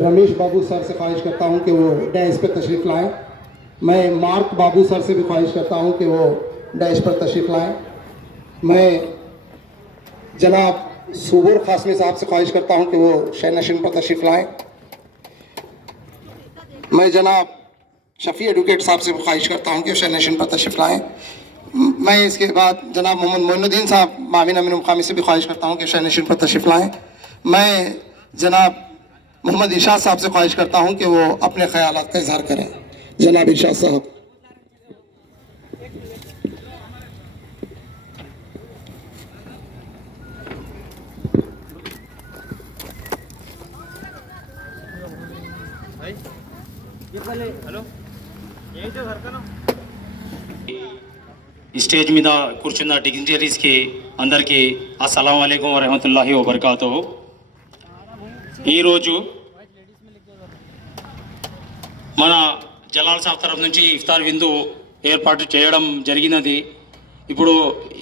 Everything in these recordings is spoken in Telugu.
रमेश बाबू सर से ख्वाहिश करता हूं कि वो डैश पर तशरीफ़ लाएं। मैं मार्क बाबू सर से भी ख्वाहिश करता हूं कि वो डैश पर तशरीफ़ लाएं। मैं जनाब सुबुर खासमी साहब से ख्वाहिश करता हूं कि वो शह नशीन पर तशरीफ़ लाएं। मैं जनाब शफ़ी एडवोकेट साहब से ख्वाहिश करता हूं कि वो शह नशीन पर तशरीफ़ लाएं। मैं इसके बाद जनाब मोहम्मद मोइनुद्दीन साहब मामिन अमीन मुकामी से भी ख्वाहिश करता हूं कि शह नशीन पर तशरीफ़ लाएं। मैं जनाब मोहम्मद इरशाद साहब से ख्वाहिश करता हूं कि वो अपने ख्यालात का इजहार करें। जनाब इरशाद साहब। స్టేజ్ మీద కూర్చున్న డిగ్నిటరీస్కి అందరికీ అస్సలాం వాలేకుం వరహమతుల్లాహి వబర్కాతుహు. ఈరోజు మన జలాల్ సాబ్ తరఫు నుంచి ఇఫ్తార్ విందు ఏర్పాటు చేయడం జరిగినది.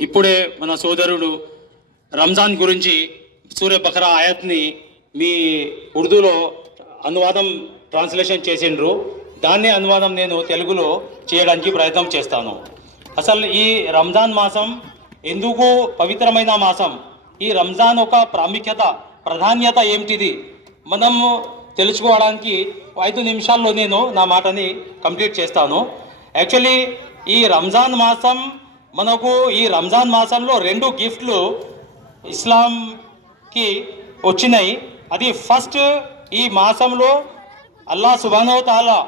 ఇప్పుడే మన సోదరుడు రంజాన్ గురించి సూర్య బకరా ఆయత్ని మీ ఉర్దూలో అనువాదం ట్రాన్స్లేషన్ చేసిండ్రు. దాన్ని అనువాదం నేను తెలుగులో చేయడానికి ప్రయత్నం చేస్తాను. అసలు ఈ రంజాన్ మాసం ఎందుకు పవిత్రమైన మాసం, ఈ రంజాన్ ఒక ప్రాధాన్యత ఏమిటిది మనం తెలుసుకోవడానికి 5 నిమిషాల్లో నేను నా మాటని కంప్లీట్ చేస్తాను. యాక్చువల్లీ ఈ రంజాన్ మాసం ఈ రంజాన్ మాసంలో 2 గిఫ్ట్లు ఇస్లాంకి వచ్చినాయి. అది ఫస్ట్, ఈ మాసంలో అల్లాహ్ సుబ్హానహు వ తఆలా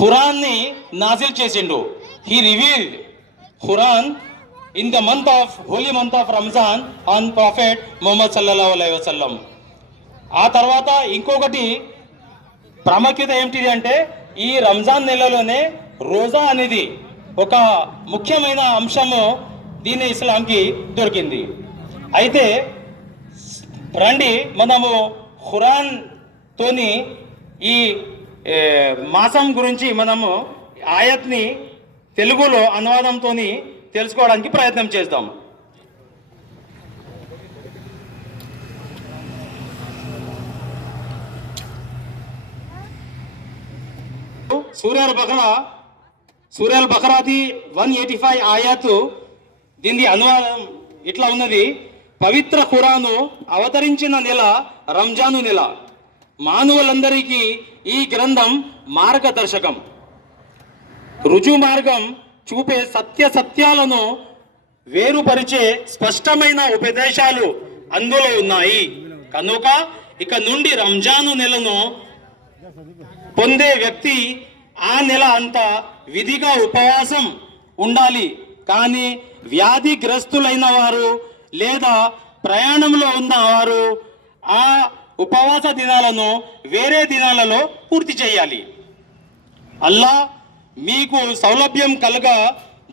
ఖురాన్ని నాజిల్ చేసిండు. He revealed Quran in the holy month of Ramzan on Prophet Muhammad sallallahu alaihi wasallam. ఆ తర్వాత ఇంకొకటి ప్రాముఖ్యత ఏమిటిది అంటే ఈ రంజాన్ నెలలోనే రోజా అనేది ఒక ముఖ్యమైన అంశము దీని ఇస్లాంకి దొరికింది. అయితే రండి మనము ఖురాన్ తోని ఈ మాసం గురించి మనము ఆయత్ని తెలుగులో అనువాదంతో తెలుసుకోవడానికి ప్రయత్నం చేద్దాం. సూర్యల్ బకరాది 185 ఆయత్, దీని అనువాదం ఇట్లా ఉన్నది. పవిత్ర ఖురాను అవతరించిన నెల రంజాను నెల. మానవులందరికీ ఈ గ్రంథం మార్గదర్శకం, రుజు మార్గం చూపే సత్యాలను వేరుపరిచే స్పష్టమైన ఉపదేశాలు అందులో ఉన్నాయి. కనుక ఇక నుండి రంజాను నెలను పొందే వ్యక్తి ఆ నెల అంతా విధిగా ఉపవాసం ఉండాలి. కానీ వ్యాధిగ్రస్తులైన వారు లేదా ప్రయాణంలో ఉన్నవారు ఆ ఉపవాస దినాలను వేరే దినాలలో పూర్తి చేయాలి. అల్లాహ్ మీకు సౌలభ్యం కలుగ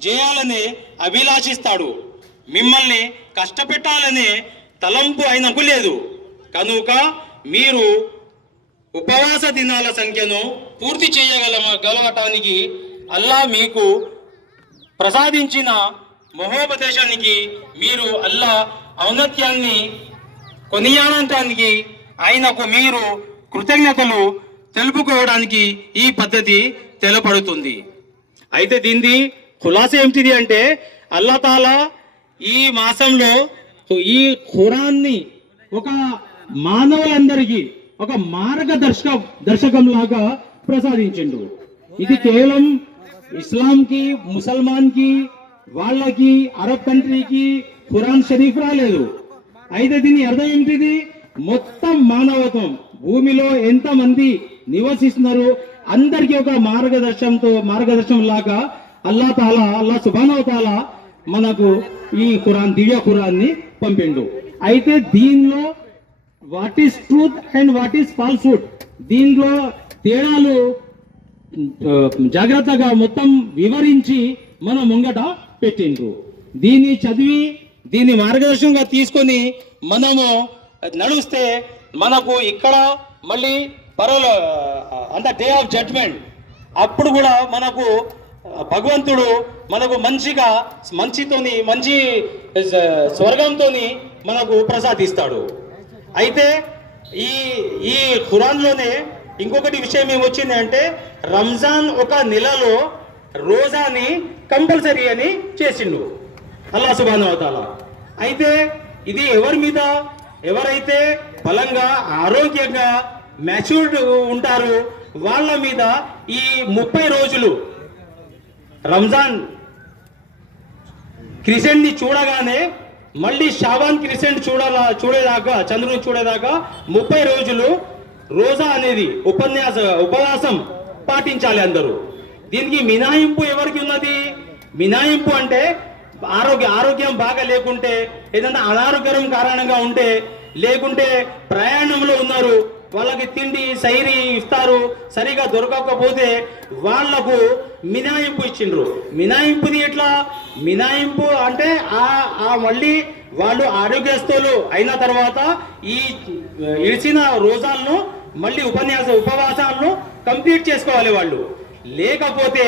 చేయాలని అభిలాషిస్తాడు. మిమ్మల్ని కష్టపెట్టాలనే తలంపు ఆయనకు లేదు. కనుక మీరు ఉపవాస దినాల సంఖ్యను పూర్తి చేయగలగటానికి అల్లాహ్ మీకు ప్రసాదించిన మహోపదేశానికి మీరు అల్లాహ్ ఔన్నత్యాన్ని కొనియాడటానికి ఆయనకు మీరు కృతజ్ఞతలు తెలుపుకోవడానికి ఈ పద్ధతి తెలపడుతుంది. అయితే దీని ఖులాసా ఏమిటిది అంటే అల్లాహ్ తాలా ఈ మాసంలో ఈ ఖురాన్ని ఒక మానవులందరికీ ఒక మార్గదర్శకం లాగా ప్రసాదించిండు. ఇది కేవలం ఇస్లాంకి, ముసల్మాన్కి, వాళ్ళకి, అరబ్ కంట్రీకి ఖురాన్ షరీఫ్ రాలేదు. అయితే దీని అర్థం ఏమిటిది? మొత్తం మానవత్వం, భూమిలో ఎంతమంది నివసిస్తున్నారు అందరికీ ఒక మార్గదర్శనం లాగా అల్లాహ్ సుబ్హానహు వ తఆలా మనకు ఈ దివ్య ఖురాన్ని పంపిండు. అయితే దీనిలో what is truth and what is falsehood, దీనిలో తేడాలు జాగ్రత్తగా మొత్తం వివరించి మన ముంగట పెట్టిండ్రు. దీన్ని చదివి దీన్ని మార్గదర్శనంగా తీసుకొని మనము నడుస్తే మనకు ఇక్కడ మళ్ళీ అంత డే ఆఫ్ జడ్జ్మెంట్ అప్పుడు కూడా మనకు భగవంతుడు మనకు మంచితోని మంచి స్వర్గంతోని మనకు ప్రసాదిస్తాడు. అయితే ఈ ఈ ఖురాన్లోనే ఇంకొకటి విషయం ఏమొచ్చింది అంటే రంజాన్ ఒక నెలలో రోజాని కంపల్సరీ అని చేసిండు అల్లాహ్ సుబ్హానహు వ తఆలా. అయితే ఇది ఎవరి మీద, ఎవరైతే బలంగా ఆరోగ్యంగా మ్యాచ్యూర్డ్ ఉంటారో వాళ్ళ మీద ఈ 30 రోజులు రంజాన్ క్రిసెంట్ ని చూడగానే మళ్ళీ షాబాన్ క్రిసెంట్ చూడేదాకా, చంద్రుని చూడేదాకా 30 రోజులు రోజా అనేది ఉపవాసం పాటించాలి అందరూ. దీనికి మినాయింపు ఎవరికి ఉన్నది? మినాయింపు అంటే ఆరోగ్యం బాగా లేకుంటే, ఏదైనా అనారోగ్యం కారణంగా ఉంటే, లేకుంటే ప్రయాణంలో ఉన్నారు, వాళ్ళకి తిండి సైరీ ఇఫ్తారు సరిగా దొరకకపోతే వాళ్లకు మినాయింపు ఇచ్చిండ్రు. మినాయింపుది ఎట్లా? మినాయింపు అంటే మళ్ళీ వాళ్ళు ఆరోగ్యస్తులు అయిన తర్వాత ఈ ఇడిచిన రోజాలను మళ్ళీ ఉపవాసాలను కంప్లీట్ చేసుకోవాలి వాళ్ళు. లేకపోతే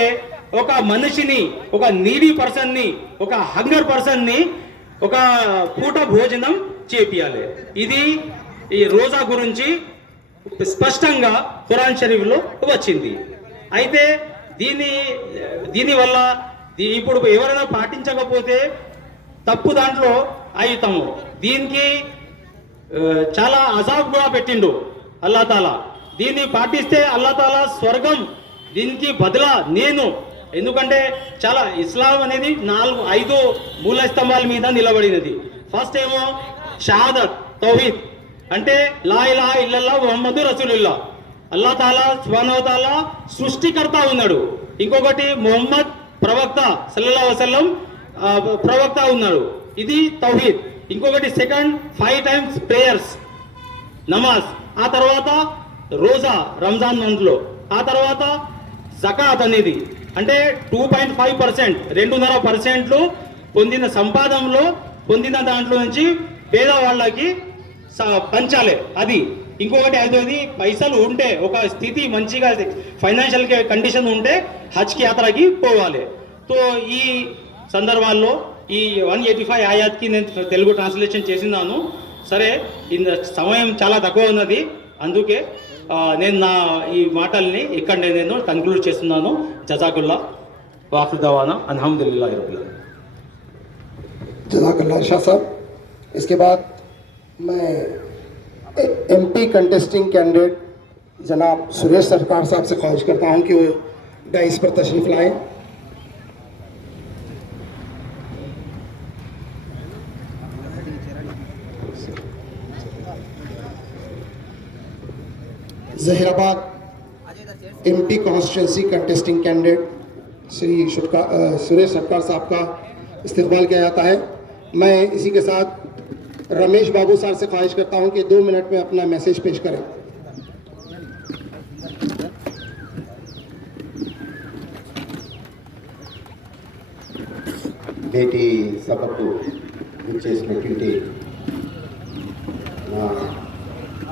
ఒక మనిషిని, ఒక నీడీ పర్సన్ని, ఒక హంగర్ పర్సన్ని ఒక పూట భోజనం చేపియాలి. ఇది ఈ రోజా గురించి స్పష్టంగా ఖురాన్ షరీఫ్లో వచ్చింది. అయితే దీనివల్ల ఇప్పుడు ఎవరైనా పాటించకపోతే తప్పు దాంట్లో అవుతాము. దీనికి చాలా అజాబ్ కూడా పెట్టిండు అల్లా తాలా. దీన్ని పాటిస్తే అల్లా తాలా స్వర్గం దీనికి బదులా నేను, ఎందుకంటే చాలా ఇస్లాం అనేది 5 మూల స్తంభాల మీద నిలబడినది. ఫస్ట్ ఏమో షహాదత్ తౌహీద్ అంటే లా ఇలాహ ఇల్లల్లాహ్ ముహమ్మదు రసూలుల్లాహ్, అల్లా తాలా సుబ్హానహు వ తఆలా సృష్టికర్త ఉన్నాడు. ఇంకొకటి ముహమ్మద్ ప్రవక్త సల్లల్లాహు అలైహి వసల్లం ప్రవక్త ఉన్నాడు, ఇది తౌహీద్. ఇంకొకటి సెకండ్ 5 times ప్రేయర్స్ నమాజ్, ఆ తర్వాత రోజా రంజాన్ మంత్లో, ఆ తర్వాత జకాత్ అనేది అంటే 2.5% 2.5% పొందిన సంపాదనలో పొందిన దాంట్లో నుంచి పేదవాళ్ళకి పంచాలి. అది ఇంకొకటి 5వది పైసలు ఉంటే, ఒక స్థితి మంచిగా ఫైనాన్షియల్ కండిషన్ ఉంటే హజ్కి యాత్రకి పోవాలి. సో ఈ సందర్భాల్లో ఈ 185 ఆయాత్కి నేను తెలుగు ట్రాన్స్లేషన్ చేసినాను. సరే, సమయం చాలా తక్కువ ఉన్నది, అందుకే నేను నా ఈ మాటల్ని ఇక్కడ నేను కంక్లూడ్ చేస్తున్నాను. జజాకుల్లా వాఖిర్ దవానా అల్హమ్దులిల్లాహి రబ్బిల్ ఆలమీన్. जज़ाकल्लाह शाह साहब. इसके बाद मैं MP कंटेस्टिंग कैंडिडेट जनाब सुरेश सरकार साहब से ख्वाहिश करता हूं कि वो डाइस पर तशरीफ लाएं. Zaheerabad MP constituency contesting candidate Shri Suresh Sarkar साहब का इस्तेमाल किया जाता है. मैं इसी के साथ रमेश बाबू साहब से ख्वाहिश करता हूं कि 2 मिनट में अपना मैसेज पेश करें. నేటి సభకు విచ్చేసినటువంటి నా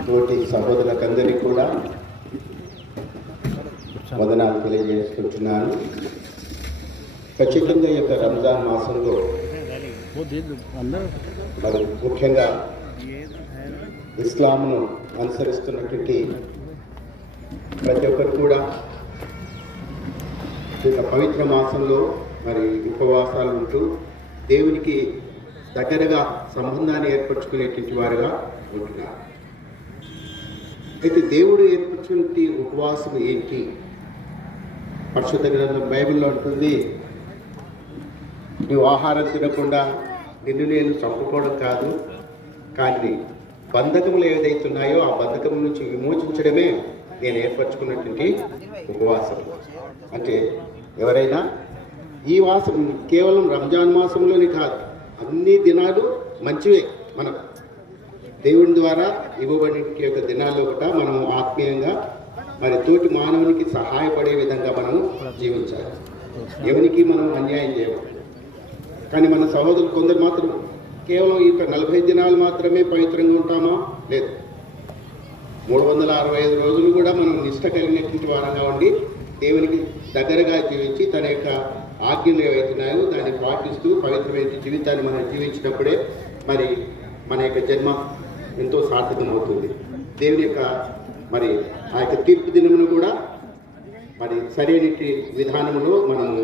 తోటి సహోదరులకందరికీ కూడా వందనాలు తెలియజేసుకుంటున్నాను. ఖచ్చితంగా ఈ యొక్క రంజాన్ మాసంలో మరి ముఖ్యంగా ఇస్లాంను అనుసరిస్తున్నటువంటి ప్రతి ఒక్కరు కూడా ఈ యొక్క పవిత్ర మాసంలో మరి ఉపవాసాలు ఉంటూ దేవునికి దగ్గరగా సంబంధాన్ని ఏర్పరచుకునేటువంటి వారుగా ఉంటున్నారు. అయితే దేవుడు ఏర్పరచుకునే ఉపవాసం ఏంటి? పరిశుద్ధ గ్రంథం బైబిల్లో ఉంటుంది, నువ్వు ఆహారం తినకుండా నిన్ను నేను చంపుకోవడం కాదు, కానీ బంధకములు ఏదైతే ఉన్నాయో ఆ బంధకం నుంచి విమోచించడమే నేను ఏర్పరచుకున్నటువంటి ఉపవాసం. అంటే ఎవరైనా ఈ మాసం కేవలం రంజాన్ మాసంలోనే కాదు, అన్ని దినాలు మంచివే. మనం దేవుని ద్వారా ఇవ్వబడిన యొక్క దినాల్లో కూడా మనం ఆత్మీయంగా మరి తోటి మానవునికి సహాయపడే విధంగా మనం జీవించాలి. ఎవరికి మనం అన్యాయం చేయకూడదు. కానీ మన సహోదరులు కొందరు మాత్రం కేవలం ఈ 40 దినాలు మాత్రమే పవిత్రంగా ఉంటామా? లేదు, 365 రోజులు కూడా మనం నిష్ట కలిగినటువంటి వారంగా ఉండి దేవునికి దగ్గరగా జీవించి తన యొక్క ఆజ్ఞలు ఏవైతున్నాయో దాన్ని పాటిస్తూ పవిత్రమైన జీవితాన్ని మనం జీవించినప్పుడే మరి మన యొక్క జన్మ ఎంతో సార్థకమవుతుంది. దేవుని యొక్క మరి ఆ యొక్క తీర్పు దినమును కూడా మరి సరైన విధానంలో మనము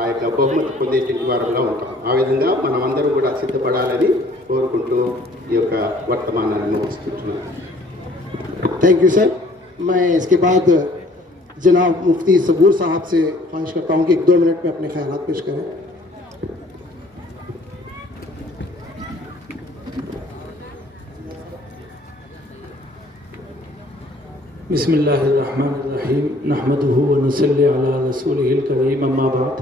ఆ యొక్క బహుమతి పొందేటువంటి వారంగా ఉంటాం. ఆ విధంగా మనం అందరం కూడా సిద్ధపడాలని కోరుకుంటూ ఈ యొక్క వర్తమానాన్ని ముగిస్తున్నాను. Thank you sir. मैं इसके बाद जनाब मुफ्ती सबूर साहब से ख्वाहिश करता हूँ कि 1-2 मिनट में अपने ख्यालात पेश करें. बिस्मिल्लाहिर्रहमानिर्रहीम नहमदुहु व नुसल्ली अला रसूलिहिल करीम अम्मा बाद.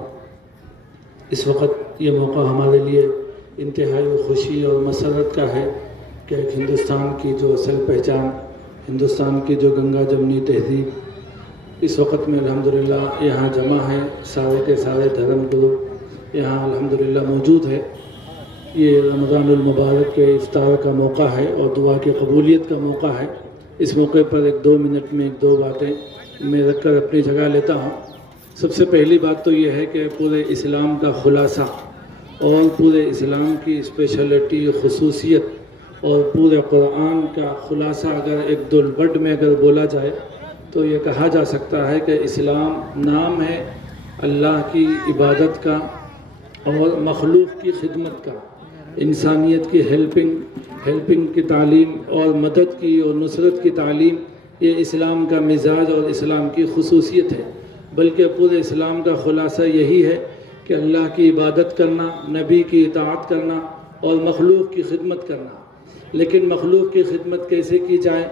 इस वक्त ये मौका हमारे लिए इंतहाई खुशी और मसरत का है कि एक हिंदुस्तान की जो असल पहचान, हिंदुस्तान की जो गंगा जमनी तहजीब इस वक्त में अल्हम्दुलिल्लाह यहाँ जमा है. सारे के सारे धर्म गुरु यहाँ अल्हम्दुलिल्लाह मौजूद है. ये रमज़ानुल मुबारक के इफ्तार का मौका है और दुआ की कबूलियत का मौका है. इस मौके पर 1-2 मिनट में 1-2 बातें मैं रख कर अपनी जगह लेता हूँ. सबसे पहली बात तो ये है कि पूरे इस्लाम का खुलासा और पूरे इस्लाम की स्पेशलिटी, खुसूसियत और पूरे कुरान का खुलासा अगर एक दो वर्ड में अगर बोला जाए तो ये कहा जा सकता है कि इस्लाम नाम है अल्लाह की इबादत का और मखलूक की खिदमत का, इंसानियत की हेल्पिंग की तालीम और मदद की और नुसरत की तालीम. ये इस्लाम का मिजाज और इस्लाम की खुसूसियत है. बल्कि पूरे इस्लाम का खुलासा यही है कि अल्लाह की इबादत करना, नबी की इताअत करना और मखलूक की खिदमत करना. लेकिन मखलूक की खिदमत कैसे की जाए,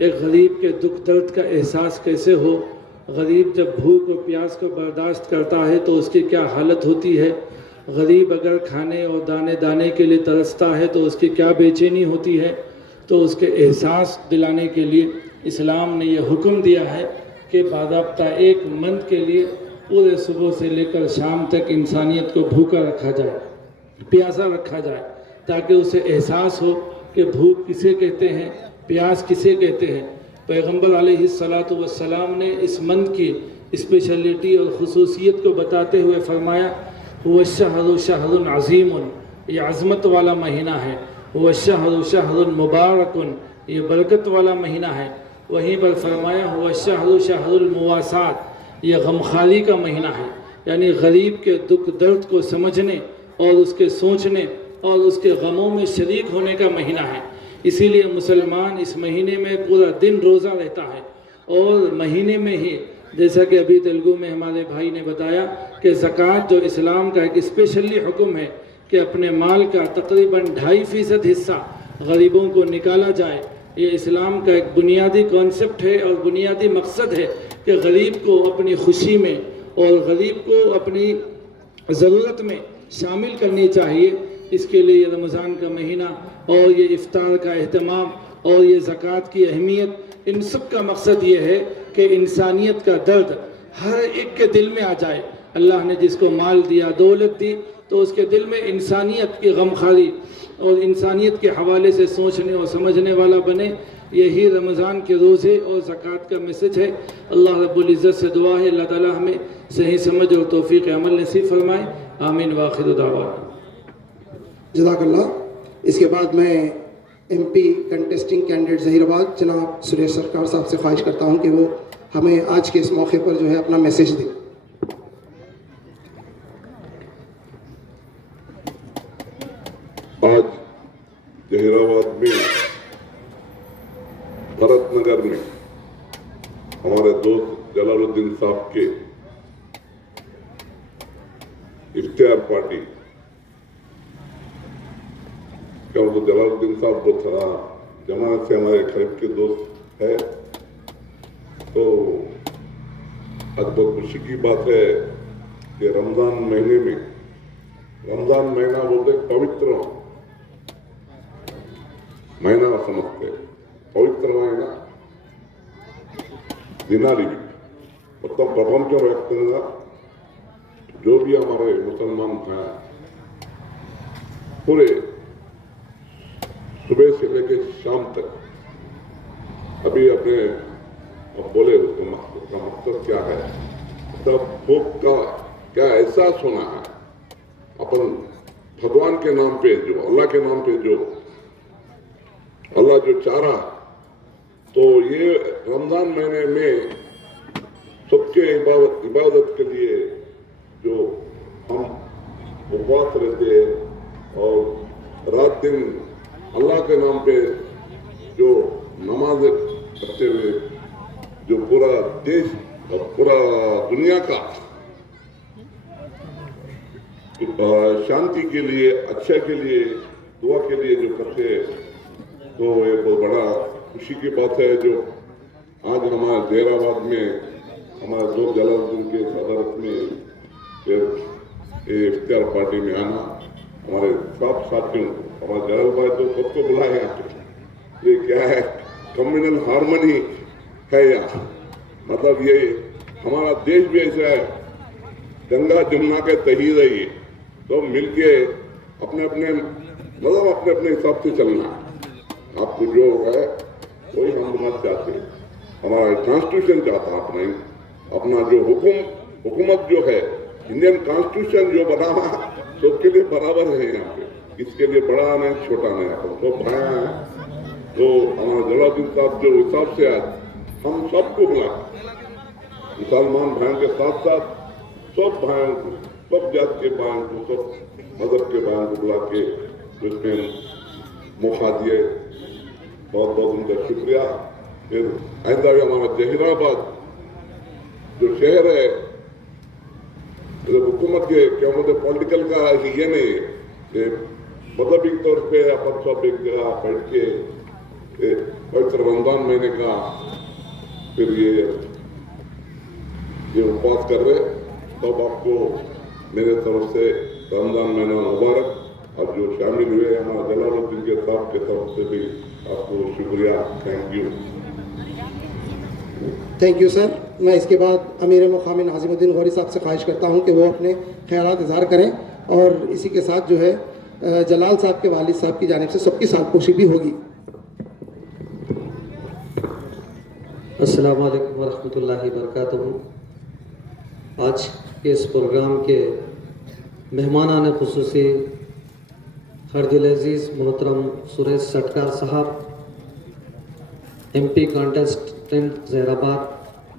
एक गरीब के दुख दर्द का एहसास कैसे हो, गरीब जब भूख और प्यास को बर्दाश्त करता है तो उसकी क्या हालत होती है, गरीब अगर खाने और दाने दाने के लिए तरसता है तो उसकी क्या बेचैनी होती है, तो उसके एहसास दिलाने के लिए इस्लाम ने यह हुक्म दिया है कि बाज़ाब्ता एक मंथ के लिए पूरे सुबह से लेकर शाम तक इंसानियत को भूखा रखा जाए, प्यासा रखा जाए, ताकि उसे एहसास हो कि भूख किसे कहते हैं, प्यास किसे कहते हैं. पैगम्बर अलैहिस्सलातु वस्सलाम ने इस मंथ की स्पेशलिटी और खुसूसियत को बताते हुए फरमाया हुवा शहरु शहरुन अज़ीमुन, ये अज़मत वाला महीना है. हुवा शहरु शहरुन मुबारकुन, ये बरकत वाला महीना है. वहीं पर फरमाया हुवा शहरु शहरुल मुवासात, ये गमखारी का महीना है, यानी गरीब के दुख दर्द को समझने और उसके सोचने और उसके गमों में शरीक होने का महीना है. इसीलिए मुसलमान इस महीने में पूरा दिन रोज़ा रहता है और महीने में ही जैसा कि अभी तेलुगु में हमारे भाई ने बताया कि ज़कात जो इस्लाम का एक स्पेशली हुक्म है कि अपने माल का तकरीबन 2.5% हिस्सा गरीबों को निकाला जाए. ये इस्लाम का एक बुनियादी कॉन्सेप्ट है और बुनियादी मकसद है कि गरीब को अपनी खुशी में और गरीब को अपनी ज़रूरत में शामिल करनी चाहिए. इसके लिए ये रमज़ान का महीना और ये इफ्तार का अहतमाम और ये ज़कात की अहमियत, इन सब का मकसद ये है कि इंसानियत का दर्द हर एक के दिल में आ जाए. अल्लाह ने जिसको माल दिया, दौलत दी, तो उसके दिल में इंसानियत की गमखारी और इंसानियत के हवाले से सोचने और समझने वाला बने. यही रमज़ान के रोज़े और ज़कात का मैसेज है. अल्लाह रब्बुल इज़्ज़त से दुआ है अल्लाह ताला हमें सही समझ और तौफीक अमल नसीब फरमाए. आमीन व आखिर दावाना. जज़ाकल्लाह. इसके बाद मैं MP कंटेस्टिंग कैंडिडेट ज़हीराबाद जनाब सुरेश सरकार साहब से ख्वाहिश करता हूँ कि वो हमें आज के इस मौके पर जो है अपना मैसेज दें. आज जहीराबाद में भरत नगर में हमारे दोस्त जलालुद्दीन साहब के इफ्तियार पार्टी, क्या वो जलालुद्दीन साहब बहुत सारा जमानत से हमारे करीब के दोस्त है, तो आज बहुत खुशी की बात है कि रमज़ान महीने में, रमज़ान महीना बोलते पवित्र महीना समझते, पवित्र महीना दिनारी मतलब प्रपंच व्याप्తంగా जो भी हमारे मुसलमान हैं पूरे सुबह से लेकर शाम तक अभी अपने बोले उसका मकसद क्या है, तब भूख का क्या एहसास होना है. अपन भगवान के नाम पे जो अल्लाह के नाम पे जो अल्लाह जो चाह रहा तो ये रमजान महीने में सबके इबादत के लिए जो हम उपवास रहते हैं और रात दिन अल्लाह के नाम पे जो नमाज करते हुए जो पूरा देश और पूरा दुनिया का शांति के लिए, अच्छे के लिए, दुआ के लिए जो करते हैं, तो ये बहुत बड़ा खुशी की बात है। जो आज हमारे जहराबाद में हमारे दोस्त जलालुद्दीन के सदारत में ये इफ्तार पार्टी में आना, हमारे सब साथियों को, हमारे जलाल भाई तो सबको बुलाए यहाँ पे। ये क्या है, कम्युनल हार्मनी है यहाँ, मतलब ये हमारा देश भी ऐसा है, गंगा जमुना के तहीर है ये, तो मिलके अपने अपने मतलब अपने अपने हिसाब से चलना। आपको जो है वही हम लोग चाहते हैं, हमारा कॉन्स्टिट्यूशन चाहता है अपना जो हुकूमत जो है, इंडियन कॉन्स्टिट्यूशन जो बना हुआ सबके लिए बराबर है यहाँ पे, इसके लिए बड़ा नहीं छोटा नहीं, अपन सब भाई हैं। तो हमारा जलालुद्दीन साहब जो हिसाब से आज हम सबको बुला, मुसलमान भाइयों के साथ साथ सब भाइयों को, सब जात के भाइयों को, सब मजहब के भाइयों को बुला के उसमें मौका दिए, बहुत बहुत उनका शुक्रिया। फिर आइंदा भी हमारा जहीराबाद जो शहर है, हुकूमत के क्या मतलब पॉलिटिकल का ये नहीं, ये मजहबी तौर पे अपन सब एक जगह बैठ के पवित्र रमजान महीने का फिर ये उपवास कर रहे, तब आपको मेरे तरफ से रमजान महीना मुबारक। और जो शामिल हुए हमारा जलालुद्दीन के साहब के तरफ से भी आपको शुक्रिया, thank you. Thank you sir. मैं इसके बाद अमीर मुक़ामी नाज़िमुद्दीन गौरी साहब से ख्वाहिश करता हूं कि वो अपने ख्यालात इज़हार करें, और इसी के साथ जो है जलाल साहब के वालिद साहब की जानिब से सबकी सालपोशी भी होगी। अस्सलामु अलैकुम वरहमतुल्लाहि वबरकातुहू। आज के इस प्रोग्राम के मेहमानान खुसूसी हरदिल अजीज़ मोहतरम सुरेश सटकार साहब, MP कॉन्टेस्टेंट जहराबाद,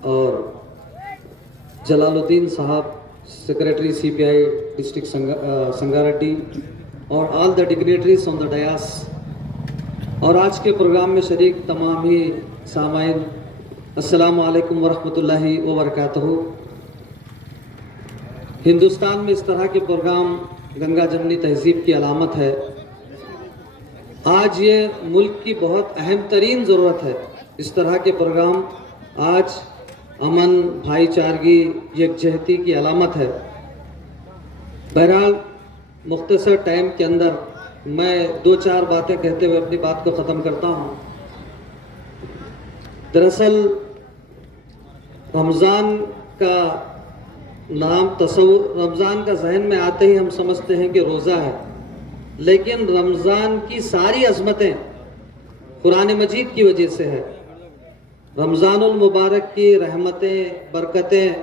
और जलालुद्दीन साहब सेक्रेटरी CPI डिस्ट्रिक्ट संगारेड्डी, और all the dignitaries on the dais, और आज के प्रोग्राम में शरीक तमाम ही सामाइन, अस्सलामु अलैकुम वरहमतुल्लाहि वबरकातुहू। हिंदुस्तान में इस तरह के प्रोग्राम गंगा जमनी तहजीब की अलामत है। आज ये मुल्क की बहुत अहम तरीन ज़रूरत है, इस तरह के प्रोग्राम आज अमन, भाईचारगी, यकजहती की अलामत है। बहरहाल मुख्तसर टाइम के अंदर मैं 2-4 बातें कहते हुए अपनी बात को ख़त्म करता हूँ। दरअसल रमज़ान का नाम तस्वुर, रमज़ान का जहन में आते ही हम समझते हैं कि रोज़ा है, लेकिन रमज़ान की सारी अज़मतें कुरान मजीद की वजह से है। रमज़ानुल मुबारक की रहमतें, बरकतें,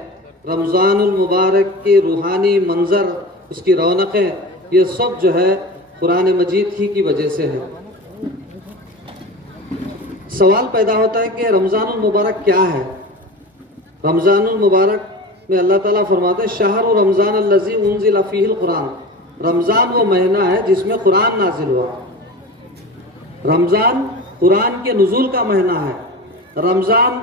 रमज़ानुल मुबारक की रूहानी मंज़र, उसकी रौनकें, ये सब जो है कुरान मजीद ही की वजह से है। सवाल पैदा होता है कि रमज़ानुल मुबारक क्या है। रमज़ानुल मुबारक में अल्लाह ताला फरमाते हैं शहर रमज़ान अल्लज़ी उन्ज़िला फ़ीहिल कुरान, रमज़ान वो महीना है जिसमें कुरान नाजिल हुआ। रमज़ान कुरान के नुज़ूल का महीना है, रमज़ान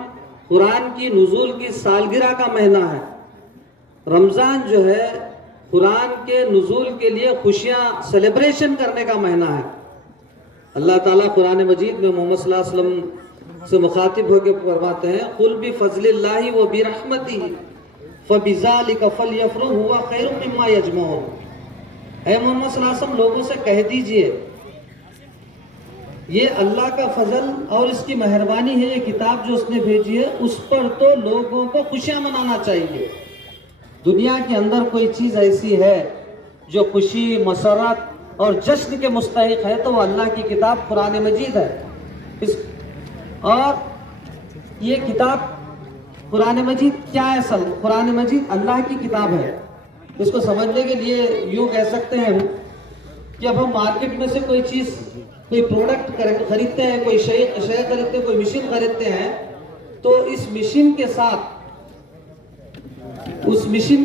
कुरान की नुज़ूल की सालगिरह का महीना है। रमज़ान जो है कुरान के नुज़ूल के लिए खुशियाँ सेलिब्रेशन करने का महीना है। अल्लाह ताला कुरान मजीद में मोहम्मद सल्लल्लाहु अलैहि वसल्लम से मुखातिब होकर फरमाते हैं कुल बि फ़ज़लिल्लाहि व बि रहमतिही फ़बिज़ालिका फ़लयफ़रहू हुवा खैरुम मिम्मा यजमऊन। ऐ मोहम्मद सल्लल्लाहु अलैहि वसल्लम, लोगों से कह दीजिए ये अल्लाह का फजल और इसकी मेहरबानी है, ये किताब जो उसने भेजी है उस पर तो लोगों को खुशियाँ मनाना चाहिए। दुनिया के अंदर कोई चीज़ ऐसी है जो खुशी, मसरत और जश्न के मुस्तहिक है तो वो अल्लाह की किताब कुरान मजीद है। और ये किताब कुरान मजीद क्या है? असल कुरान मजीद अल्लाह की किताब है। इसको समझने के लिए यूँ कह सकते हैं कि अब हम मार्केट में से कोई चीज़ کوئی پروڈکٹ خریدتے ہیں, کوئی شے خریدتے ہیں, کوئی مشین خریدتے ہیں, تو اس مشین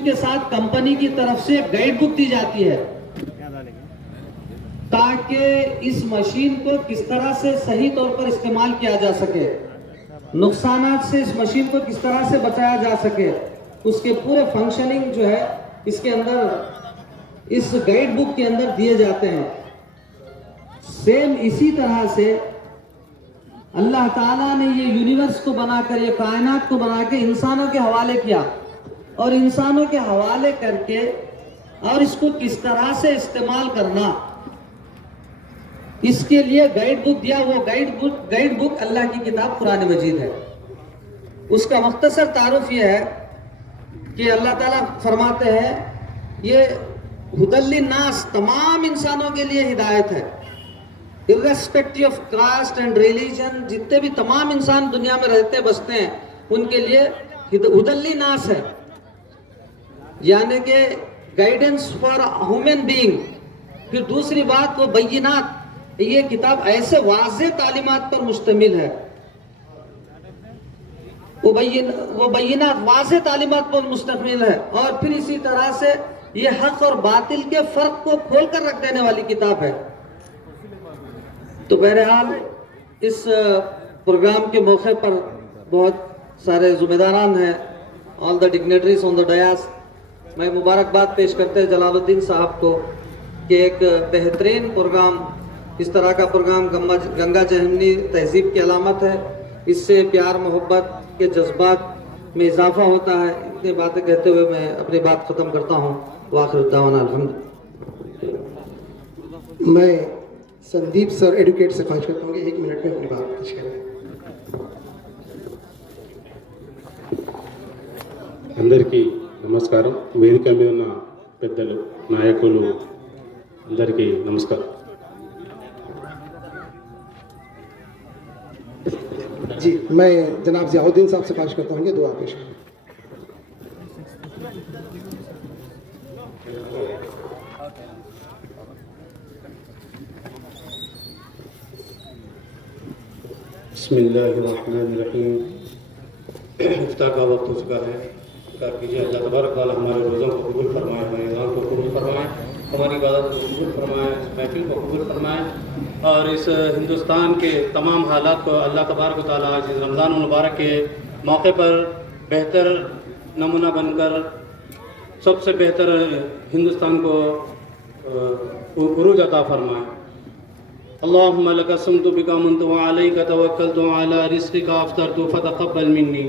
کے ساتھ کمپنی کی طرف سے گائیڈ بک دی جاتی ہے تاکہ اس مشین کو کس طرح سے صحیح طور پر استعمال کیا جا سکے, نقصانات سے اس مشین کو کس طرح سے بچایا جا سکے. اس کے پورے فنکشننگ جو ہے اس کے اندر, اس گائیڈ بک کے اندر دیے جاتے ہیں. سیم اسی طرح سے اللہ تعالیٰ نے یہ یونیورس کو بنا کر, یہ کائنات کو بنا کے انسانوں کے حوالے کیا, اور انسانوں کے حوالے کر کے اور اس کو کس طرح سے استعمال کرنا, اس کے لیے گائیڈ بک دیا. وہ گائیڈ بک اللہ کی کتاب قرآن مجید ہے. اس کا مختصر تعارف یہ ہے کہ اللہ تعالیٰ فرماتے ہیں یہ ہدی للناس, تمام انسانوں کے لیے ہدایت ہے, irrespective of caste and religion, جتنے بھی تمام انسان دنیا میں رہتے بستے ہیں ان کے لیے ہدی للناس ہے, یعنی کہ گائیڈنس فار ہیومن بینگ. پھر دوسری بات وہ بینات, یہ کتاب ایسے واضح تعلیمات پر مشتمل ہے, وہ بینات واضح تعلیمات پر مشتمل ہے, اور پھر اسی طرح سے یہ حق اور باطل کے فرق کو کھول کر رکھ دینے والی کتاب ہے. تو بہرحال اس پروگرام کے موقع پر بہت سارے ذمہ داران ہیں, آل دا ڈگنیٹریز آن دا ڈیاس. میں مبارکباد پیش کرتے جلال الدین صاحب کو کہ ایک بہترین پروگرام, اس طرح کا پروگرام گنگا جمنی تہذیب کی علامت ہے. اس سے پیار محبت کے جذبات میں اضافہ ہوتا ہے. اتنی باتیں کہتے ہوئے میں اپنی بات ختم کرتا ہوں. وآخر الدعوانا الحمد. میں سندیپ سر ایڈوکیٹ سے خواہش کرتا ہوں کہ 1 منٹ میں اپنی بات پیش کریں. అందరికీ నమస్కారం. వేదిక మీద ఉన్న పెద్దలు, నాయకులు అందరికీ నమస్కారం. جی میں جناب ضیاء الدین صاحب سے خواہش کرتا ہوں کہ دعا پیش کریں. بسم اللہ الرحمن الرحیم. افطار کا وقت ہو چکا ہے. افطار کیجیے. اللہ تبارک تعالیٰ ہمارے روزوں کو قبول فرمائے, ہمارے اذان کو قبول فرمائے, ہماری عبادت کو قبول فرمائے, اس محفل کو قبول فرمائے, اور اس ہندوستان کے تمام حالات کو اللہ تبارک تعالیٰ اس رمضان المبارک کے موقع پر بہتر نمونہ بن کر سب سے بہتر ہندوستان کو عروج عطا فرمائے. اللہم لک صمت بک آمنت وعلیک توکلت وعلی رزقک افطرت فتقبل منی.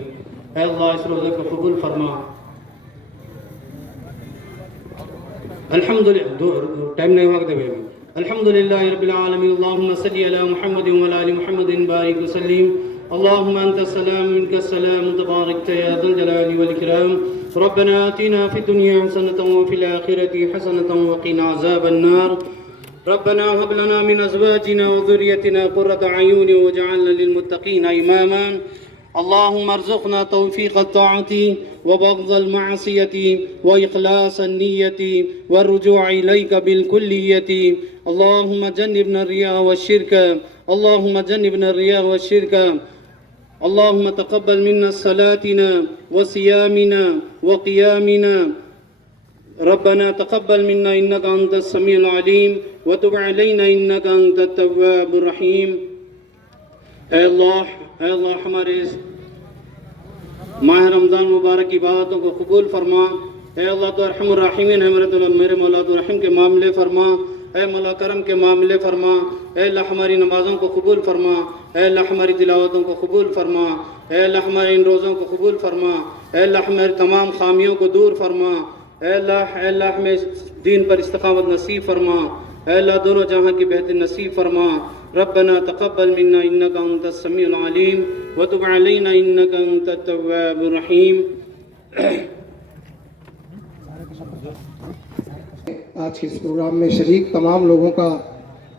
اے اللہ اس روزے کو قبول فرما. الحمدللہ, ٹائم نہیں وقت ہے. الحمدللہ رب العالمین. اللہم صلی علی محمد وعلی آل محمد بارک وسلم. اللہم انت السلام منک السلام تبارکت یا ذا الجلال والاکرام. ربنا آتنا فی الدنیا حسنة وفی الآخرة حسنة وقنا عذاب النار. ربنا هب لنا من ازواجنا وذريتنا قرة اعين واجعلنا للمتقين اماما. اللهم ارزقنا توفيق الطاعة وبغض المعصية واخلاص النية والرجوع اليك بالكلية. اللهم جنبنا الرياء والشرك, اللهم جنبنا الرياء والشرك. اللهم تقبل منا صلاتنا وصيامنا وقيامنا. ربنا تقبل منا انك انت السميع العليم وتب علينا انك انت التواب الرحيم. اے اللہ ہمارے اس ماہ رمضان مبارک کی عبادتوں کو قبول فرما. اے اللہ تو ارحم الراحمین ہے, میرے مولا تو رحم کے معاملے فرما. اے مولا کرم کے معاملے فرما. اے اللہ ہماری نمازوں کو قبول فرما. اے اللہ ہماری تلاوتوں کو قبول فرما. اے اللہ ہمارے ان روزوں کو قبول فرما. اے اللہ ہماری تمام خامیوں کو دور فرما. اے اللہ ہمیں دین پر استقامت نصیب فرما. اے اللہ دونوں جہاں کی بہتر نصیب فرما. ربنا تقبل منا انك انت السميع العليم وتب علينا انك انت التواب الرحيم. آج کے اس پروگرام میں شریک تمام لوگوں کا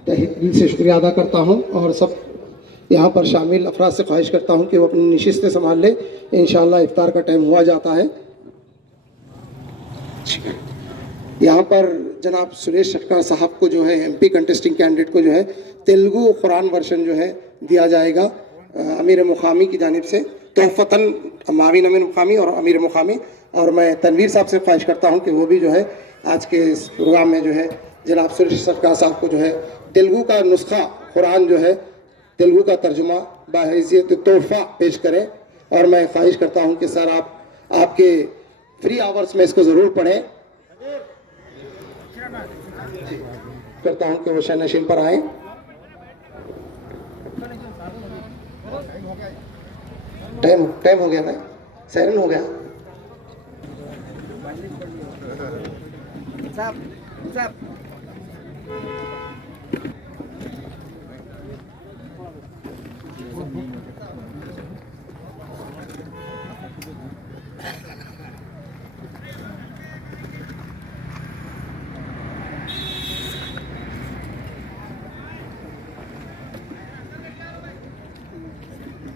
تہہ دل سے شکریہ ادا کرتا ہوں, اور سب یہاں پر شامل افراد سے خواہش کرتا ہوں کہ وہ اپنی نشستیں سنبھال لیں. انشاءاللہ افطار کا ٹائم ہوا جاتا ہے. یہاں پر جناب سریش شٹکار صاحب کو جو ہے ایم پی کنٹیسٹنگ کینڈیڈیٹ کو جو ہے तेलुगु कुरान वर्शन जो है दिया जाएगा अमीर मुकामी की जानिब से तोहफ़तन, माविन अमीर मुकामी और अमीर मुकामी। और मैं तनवीर साहब से ख्वाहिश करता हूँ कि वो भी जो है आज के इस प्रोग्राम में जो है जनाब सुरेश सरकार साहब को जो है तेलुगु का नुस्खा कुरान जो है तेलुगु का तर्जुमा बाहैसियत तोहफ़ा पेश करें। और मैं ख्वाहिश करता हूँ कि सर आपके फ्री आवर्स में इसको ज़रूर पढ़ें। करता हूँ कि वो शहनशीन पर आए। टाइम हो गया ना, सायरन हो गया।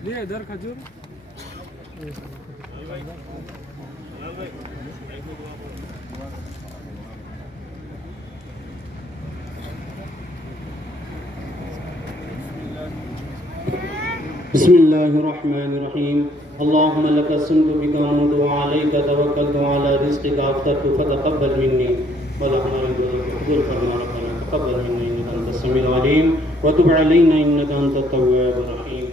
ये इधर खजूर बिस्मिल्लाहिर्रहमानिर्रहीम। अल्लाहुम्मा लका सुन्नतु बिका आमनतु व अलैका तवक्कलतु व अला रिज़्क़िका अफ़्तरतु फ़तक़ब्बल मिन्नी व ला हौला वला कुव्वता इल्ला बिल्लाह। रब्बना तक़ब्बल मिन्ना इन्नका अंतस समीउल अलीम व तुब अलैना इन्नका अंतत तव्वाबुर रहीम।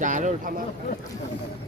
चालो उठा